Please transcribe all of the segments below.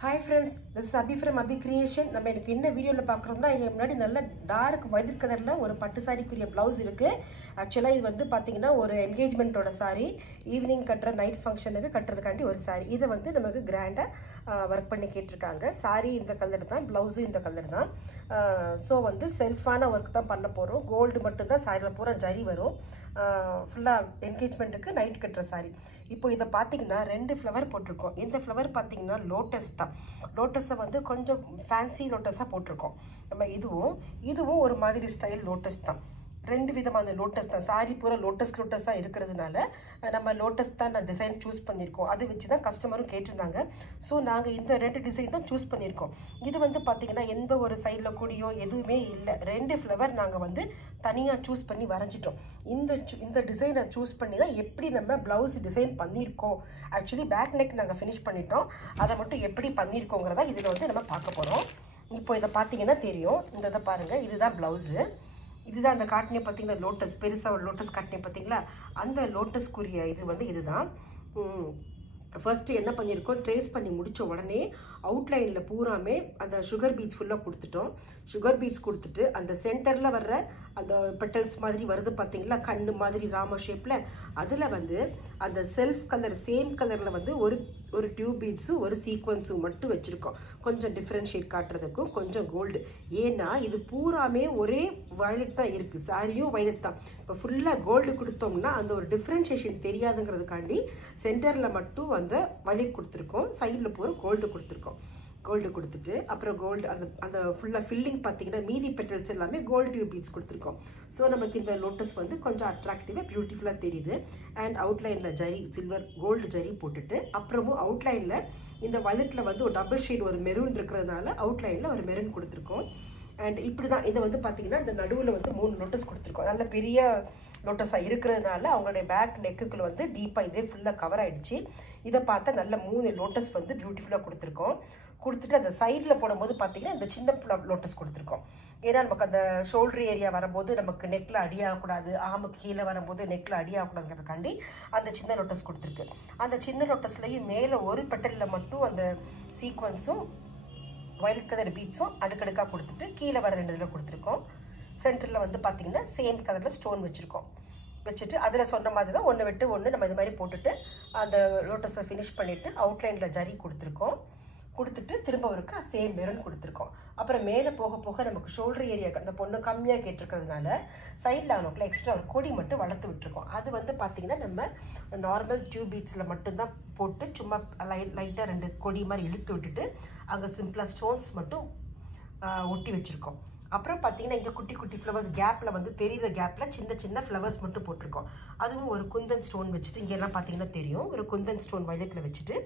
Hi friends, this is Abhi from Abhi Creation. நம்ம எனக்கு என்ன வீடியோல பார்க்கறோம்னா இங்க முன்னாடி நல்ல டார்க் வயலட் கலர்ல ஒரு பட்டு சாரிக்குரிய ப்ளவுஸ் இருக்கு. एक्चुअली இது வந்து பாத்தீங்கன்னா ஒரு என்கேஜ்மென்ட்டோட சாரி, ஈவினிங் கட்டற நைட் ஃபங்க்ஷனுக்கு கட்டறதுக்காண்டி ஒரு சாரி. இத வந்து நமக்கு கிராண்டா வர்க் பண்ணி கேட்டிருக்காங்க. சாரி இந்த கலர் தான், ப்ளவுஸ் இந்த கலர் தான். சோ வந்து செல்ஃபான வர்க் தான் பண்ண போறோம். கோல்ட் மட்டும் தான் சாரில பூரா ஜரி வரும். ஃபுல்லா என்கேஜ்மென்ட்க்கு நைட் கட்டற சாரி. இப்போ இத பாத்தீங்கன்னா ரெண்டு ஃப்ளவர் போட்டுருக்கோம். இந்த ஃப்ளவர் பாத்தீங்கன்னா லோட்டஸ் தான். லோட்டஸை வந்து கொஞ்சம் ஃபேன்சி லோட்டஸா போட்டிருக்கோம். நம்ம இதுவும் ஒரு மாதிரி ஸ்டைல் லோட்டஸ் தான். ரெண்டு விதமான லோட்டஸ் தான். சாரி பூரா லோட்டஸா இருக்கிறதுனால நம்ம லோட்டஸ் தான் நான் டிசைன் சூஸ் பண்ணியிருக்கோம். அதை வச்சு தான் கஸ்டமரும் கேட்டிருந்தாங்க. ஸோ நாங்கள் இந்த ரெண்டு டிசைன் தான் சூஸ் பண்ணியிருக்கோம். இது வந்து பார்த்தீங்கன்னா எந்த ஒரு சைடில் கூடியோ எதுவுமே இல்லை. ரெண்டு ஃப்ளவர் நாங்கள் வந்து தனியாக சூஸ் பண்ணி வரைஞ்சிட்டோம். இந்த டிசைனை சூஸ் பண்ணி தான் எப்படி நம்ம ப்ளவுஸ் டிசைன் பண்ணியிருக்கோம். ஆக்சுவலி பேக் நெக் நாங்கள் ஃபினிஷ் பண்ணிட்டோம். அதை மட்டும் எப்படி பண்ணியிருக்கோங்கிறதா இதில் வந்து நம்ம பார்க்க போகிறோம். இப்போ இதை பார்த்தீங்கன்னா தெரியும். இந்த இதை பாருங்கள், இதுதான் ப்ளவுஸு. இதுதான் அந்த காட்டினே பார்த்தீங்கன்னா லோட்டஸ், பெருசாக ஒரு லோட்டஸ் காட்டினே பார்த்தீங்களா, அந்த லோட்டஸ்க்குரிய இது வந்து இதுதான். ஃபர்ஸ்ட் என்ன பண்ணியிருக்கோம், ட்ரேஸ் பண்ணி முடிச்ச உடனே அவுட்லைனில் பூராமே அந்த சுகர் பீட்ஸ் ஃபுல்லாக கொடுத்துட்டோம். சுகர் பீட்ஸ் கொடுத்துட்டு அந்த சென்டரில் வர்ற அந்த பெட்டல்ஸ் மாதிரி வருது பார்த்தீங்களா, கண்ணு மாதிரி ராம ஷேப்பில், அதில் வந்து அந்த செல்ஃப் கலர் சேம் கலரில் வந்து ஒரு டியூப் பீட்ஸும் ஒரு சீக்வன்ஸும் மட்டும் வச்சுருக்கோம். கொஞ்சம் டிஃப்ரென்ஷியேட் காட்டுறதுக்கும் கொஞ்சம் கோல்டு. ஏன்னா இது பூராமே ஒரே வயலட் தான் இருக்குது, சாரியும் வயலட் தான். இப்போ ஃபுல்லாக கோல்டு கொடுத்தோம்னா அந்த ஒரு டிஃப்ரென்ஷியேஷன் தெரியாதுங்கிறதுக்காண்டி சென்டரில் மட்டும் அந்த வயலட் கொடுத்துருக்கோம், சைடில் பூரா கோல்டு கொடுத்துருக்கோம். கோல்டு கொடுத்துட்டு அப்புறம் கோல்டு அந்த ஃபுல்லாக ஃபில்லிங் பார்த்தீங்கன்னா மீதி பெட்டல்ஸ் எல்லாமே கோல்டு டியூப் பீட்ஸ் கொடுத்துருக்கோம். ஸோ நமக்கு இந்த லோட்டஸ் வந்து கொஞ்சம் அட்ராக்டிவாக பியூட்டிஃபுல்லாக தெரியுது. அண்ட் அவுட்லைனில் ஜரி சில்வர் கோல்டு ஜரி போட்டுட்டு அப்புறமும் அவுட்லைனில் இந்த வயலட்டில் வந்து ஒரு டபுள் ஷேட் ஒரு மெரூன் இருக்கிறதுனால அவுட்லைனில் ஒரு மெரூன் கொடுத்துருக்கோம். அண்ட் இப்படி தான் இதை வந்து பார்த்தீங்கன்னா இந்த நடுவில் வந்து 3 லோட்டஸ் கொடுத்துருக்கோம். நல்ல பெரிய லோட்டஸாக இருக்கிறதுனால அவங்களுடைய பேக் நெக்குக்குள்ள வந்து டீப்பாக இதே ஃபுல்லாக கவர் ஆகிடுச்சு. இதை பார்த்தா நல்ல 3 லோட்டஸ் வந்து பியூட்டிஃபுல்லாக கொடுத்துட்டு அந்த சைடில் போடும்போது பார்த்தீங்கன்னா இந்த சின்ன லோட்டஸ் கொடுத்துருக்கோம். ஏன்னா நமக்கு அந்த ஷோல்டர் ஏரியா வரும்போது நமக்கு நெக்கில் அடியாகக்கூடாது, ஆமுக்கு கீழே வரும்போது நெக்கில் அடியாகக்கூடாதுங்கிறதுக்காண்டி அந்த சின்ன லோட்டஸ் கொடுத்துருக்கு. அந்த சின்ன லோட்டஸ்லையும் மேலே ஒரு பெட்டலில் மட்டும் அந்த சீக்வன்ஸும் வயலட் கலர் பீட்ஸும் அடுக்கடுக்காக கொடுத்துட்டு கீழே வர 2 இதில் கொடுத்துருக்கோம். சென்டரில் வந்து பார்த்தீங்கன்னா சேம் கலரில் ஸ்டோன் வச்சுட்டு அதில் சொன்ன மாதிரி தான் ஒன்று விட்டு ஒன்று நம்ம இது மாதிரி போட்டுட்டு அந்த லோட்டஸை ஃபினிஷ் பண்ணிவிட்டு அவுட்லைனில் ஜரி கொடுத்துட்டு திரும்ப ஒருக்கா சேம் மெரூன் கொடுத்துருக்கோம். அப்புறம் மேலே போக போக நமக்கு ஷோல்டர் ஏரியாவுக்கு அந்த பொண்ணு கம்மியாக கேட்டிருக்கிறதுனால சைடில் அவனுக்குள்ள எக்ஸ்ட்ரா ஒரு கொடி மட்டும் வளர்த்து விட்டுருக்கோம். அது வந்து பார்த்திங்கன்னா நம்ம நார்மல் டியூப் பீட்ஸில் மட்டும்தான் போட்டு சும்மா லைட்டாக 2 கொடி மாதிரி இழுத்து விட்டுட்டு அங்கே சிம்பிளாக ஸ்டோன்ஸ் மட்டும் ஒட்டி வச்சுருக்கோம். அப்புறம் பார்த்தீங்கன்னா இங்கே குட்டி குட்டி ஃப்ளவர்ஸ் கேப்பில் வந்து தெரியுற கேப்பில் சின்ன ஃப்ளவர்ஸ் மட்டும் போட்டிருக்கோம். அதுவும் ஒரு குந்தன் ஸ்டோன் வச்சுட்டு இங்கெல்லாம் பார்த்தீங்கன்னா தெரியும், ஒரு குந்தன் ஸ்டோன் வயலட்டில் வச்சுட்டு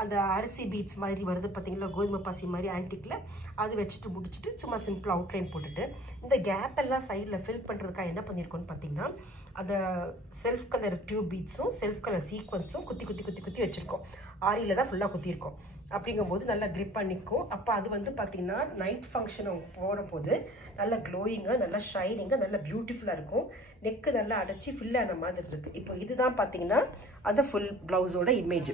அந்த அரிசி பீட்ஸ் மாதிரி வருது பார்த்தீங்களா, கோதுமை பாசி மாதிரி ஆன்டிக்கில் அது வச்சுட்டு முடிச்சுட்டு சும்மா சிம்பிளாக அவுட்லைன் போட்டுட்டு இந்த கேப் எல்லாம் சைடில் ஃபில் பண்ணுறதுக்காக என்ன பண்ணியிருக்கோன்னு பார்த்தீங்கன்னா அந்த செல்ஃப் கலர் டியூப் பீட்ஸும் செல்ஃப் கலர் சீக்வன்ஸும் குத்தி வச்சுருக்கோம். ஆரியில் தான் ஃபுல்லாக குத்தியிருக்கோம். அப்படிங்கும்போது நல்லா கிரிப் பண்ணிக்கும். அப்போ அது வந்து பார்த்தீங்கன்னா நைட் ஃபங்க்ஷன் போன போது நல்லா க்ளோயிங்காக நல்லா ஷைனிங்காக நல்லா பியூட்டிஃபுல்லாக இருக்கும். நெக்கு நல்லா அடைச்சி ஃபில் ஆன மாதிரி இருக்குது. இப்போ இதுதான் பார்த்தீங்கன்னா அந்த ஃபுல் ப்ளவுஸோட இமேஜ்.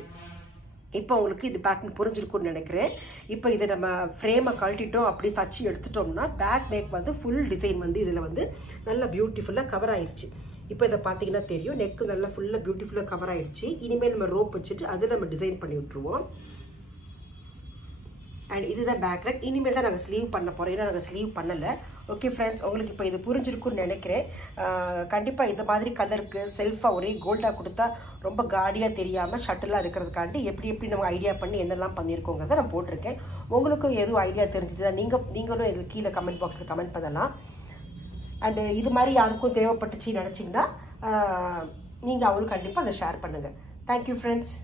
இப்போ உங்களுக்கு இது பேட்டர்ன் புரிஞ்சிருக்கும்னு நினைக்கிறேன். இப்போ இதை நம்ம ஃப்ரேமை கழட்டிட்டோம், அப்படி தச்சு எடுத்துட்டோம்னா பேக் நெக் வந்து ஃபுல் டிசைன் வந்து இதில் வந்து நல்லா பியூட்டிஃபுல்லாக கவர் ஆயிடுச்சு. இப்போ இதை பார்த்தீங்கன்னா தெரியும், நெக்கு நல்லா ஃபுல்லாக பியூட்டிஃபுல்லாக கவர் ஆயிடுச்சு. இனிமேல் நம்ம ரோப் வச்சுட்டு அதில் நம்ம டிசைன் பண்ணி விட்டுருவோம். அண்ட் இதுதான் பேக் நெக். இனிமேல் தான் நாங்கள் ஸ்லீவ் பண்ண போகிறோம், ஏன்னா நாங்கள் ஸ்லீவ் பண்ணலை. ஓகே ஃப்ரெண்ட்ஸ், உங்களுக்கு இப்போ இது புரிஞ்சிருக்குன்னு நினைக்கிறேன். கண்டிப்பாக இந்த மாதிரி கலருக்கு செல்ஃபாக ஒரே கோல்டாக கொடுத்தா ரொம்ப காடியாக தெரியாமல் ஷட்டிலாக இருக்கிறதுக்காண்டி எப்படி நம்ம ஐடியா பண்ணி என்னெல்லாம் பண்ணியிருக்கோங்கிறத நான் போட்டிருக்கேன். உங்களுக்கும் எதுவும் ஐடியா தெரிஞ்சதுன்னா நீங்களும் இதில் கீழே கமெண்ட் பாக்ஸில் கமெண்ட் பண்ணலாம். அண்டு இது மாதிரி யாருக்கும் தேவைப்பட்டுச்சு நினச்சிங்கன்னா நீங்கள் அவங்களுக்கு கண்டிப்பாக அதை ஷேர் பண்ணுங்கள். Thank you friends.